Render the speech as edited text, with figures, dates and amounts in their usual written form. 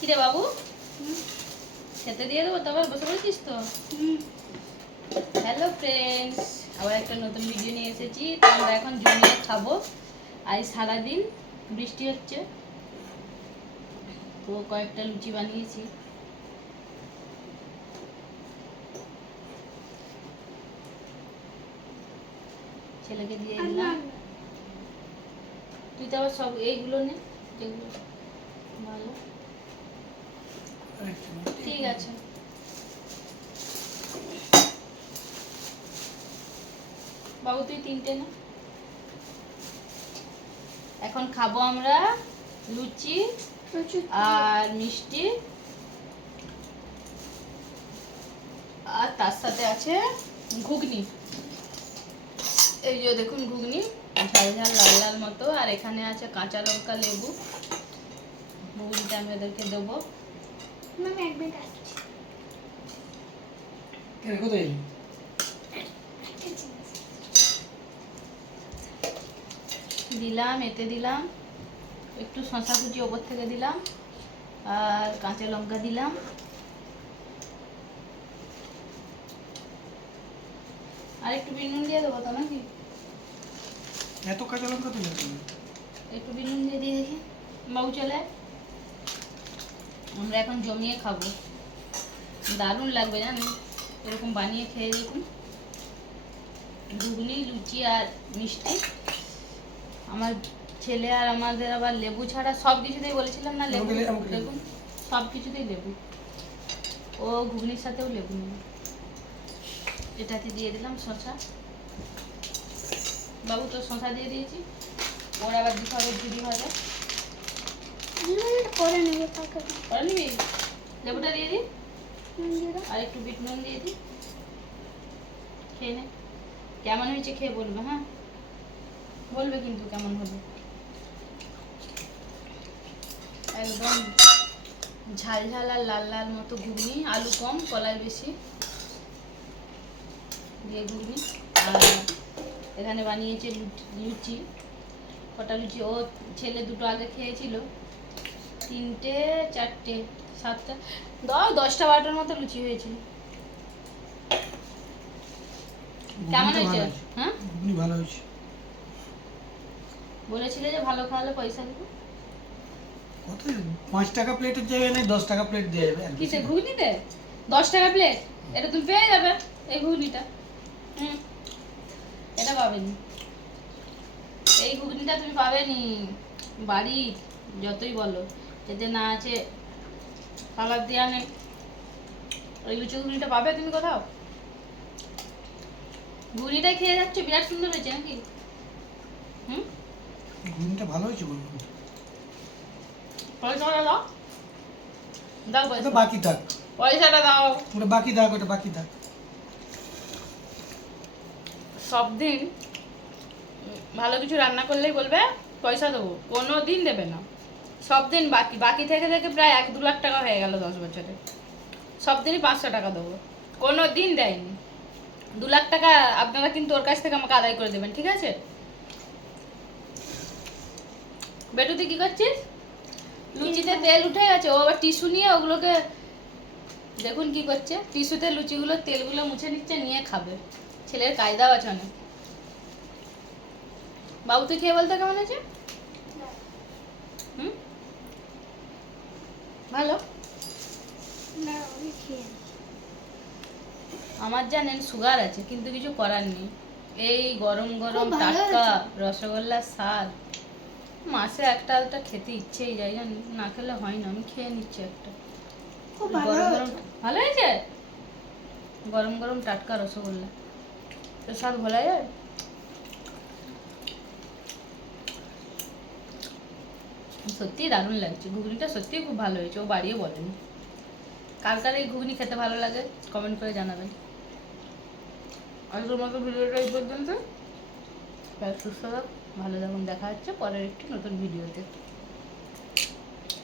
কিরে বাবু, খেতে দিয়ে দেবো? তারপর বসে পড়েছিস তো? হ্যালো ফ্রেন্ডস, আবার একটা নতুন ভিডিও নিয়ে এসেছি। তো আমরা এখন জমিয়ে খাবো। আজ সারাদিন বৃষ্টি হচ্ছে, তো কয়েকটা লুচি বানিয়েছি। ছেলেকে দিয়ে দিলাম। তুই তো আবার সব এইগুলো নে, যেগুলো ভালো। ঠিক আছে, বাবু তুই তিনটে না। এখন খাবো আমরা লুচি আর মিষ্টি, আর তার সাথে আছে ঘুগনি। এই যে দেখুন ঘুগনি, ঝাল ঝাল লাল লাল মতো। আর এখানে আছে কাঁচা লঙ্কা, লেবু। ঘুগনিটা আমি ওদেরকে দেবো। দিলাম, এতে দিলাম একটু শসা কুচি ওপর থেকে দিলাম, আর কাঁচা লঙ্কা দিলাম। আর একটু বিনুন দিয়ে দেবো তো নাকি? এত কাঁচা লঙ্কা দিলে একটু বিনুন দিয়ে দিই দেখি। বাবু চলে, আমরা এখন জমিয়ে খাবো। দারুণ লাগবে জানেন, এরকম বানিয়ে খেয়ে দেখুন। ঘুগনি, লুচি আর মিষ্টি। আমার ছেলে আর আমাদের আবার লেবু ছাড়া সব কিছুতেই বলেছিলাম না লেবু, দেখুন সব কিছুতেই লেবু। ও ঘুগনির সাথেও লেবু নেবে। এটাতে দিয়ে দিলাম শসা। বাবু তো শসা দিয়ে দিয়েছি, ওর আবার দিতে হবে ঝুড়ি ভাজা। করে নেবো, করে নিবি? লেবুটা দিয়ে দিই, আর একটু বিট নুন দিয়ে দিই। খেয়ে নে, কেমন হয়েছে খেয়ে বলবে। হ্যাঁ বলবে কিন্তু কেমন হবে। একদম ঝাল ঝাল আর লাল লাল মতো ঘুগনি, আলু কম কলাই বেশি দিয়ে ঘুগনি। আর এখানে বানিয়েছে লুচি। কটা লুচি, ও ছেলে দুটো আগে খেয়েছিল, 3টে 4টে 7টা 10টা 12টার মতো লুচি হয়েছিল। কেমন হয়েছে? হ্যাঁ ভালো হয়েছে। বলেছিলে যে ভালো খাওয়ালে পয়সা দেবো। কত 5 টাকা প্লেটের জায়গায় নেই 10 টাকা প্লেট দিয়ে যাবে। কিসে ঘুগনিতে 10 টাকা প্লেট? এটা তুমি পেয়ে যাবে এই ঘুগনিটা। এটা পাবেনি, এই ঘুগনিটা তুমি পাবেনি বাড়ি যতই বলো। এতে না আছে কালার দেওয়া নেই। ওই লুচি ঘুগনিটা পাবে তুমি কোথাও? ঘুগনিটাই খেয়ে যাচ্ছ, বিরাট সুন্দর হয়েছে নাকি? ঘুগনিটা ভালো হয়েছে বলুন। পয়সাটা দাও, দাও পয়সা। ওটা বাকি থাক, পয়সাটা দাও। ওটা বাকি থাক, ওটা বাকি থাক। সব দিন ভালো কিছু রান্না করলেই বলবে পয়সা দেবো, কোনো দিন দেবে না। সব দিন বাকি বাকি থেকে থেকে প্রায় 1-2 লাখ টাকা হয়ে গেল 10 বছরে। সব দিনই 500 টাকা দেবো, কোনো দিন দেয়নি। 2 লাখ টাকা আপনারা কিন্তু ওর কাছ থেকে আমাকে আদায় করে দেবেন, ঠিক আছে? বেটু তুই কি করছিস? লুচিতে তেল উঠে গেছে, ও আবার টিস্যু নিয়ে ওগুলোকে দেখুন কি করছে। টিস্যুতে লুচিগুলো তেলগুলো মুছে নিচ্ছে, নিয়ে খাবে। ছেলের কায়দাও আছে অনেক। বাবু তুই খেয়ে বলতো কেমন আছে? ভালো। আমার জানেন সুগার আছে, কিন্তু কিছু করার নেই। এই গরম গরম টাটকা রসগোল্লার স্বাদ, মাসে একটা আধটা খেতে ইচ্ছেই যায় জানি, না খেলে হয় না। আমি খেয়ে নিচ্ছি একটা। গরম গরম ভালো হয়েছে, গরম গরম টাটকা রসগোল্লা, তো স্বাদ ভোলা যায়? সত্যি দারুণ লাগছে, ঘুগনিটা সত্যি খুব ভালো হয়েছে, ও বাড়িয়ে বলেনি। কার কার এই ঘুগনি খেতে ভালো লাগে কমেন্ট করে জানাবেন। আজকের মতো ভিডিওটা এই পর্যন্ত। সুস্থ থাক, ভালো থাকুন। দেখা হচ্ছে পরের একটি নতুন ভিডিওতে।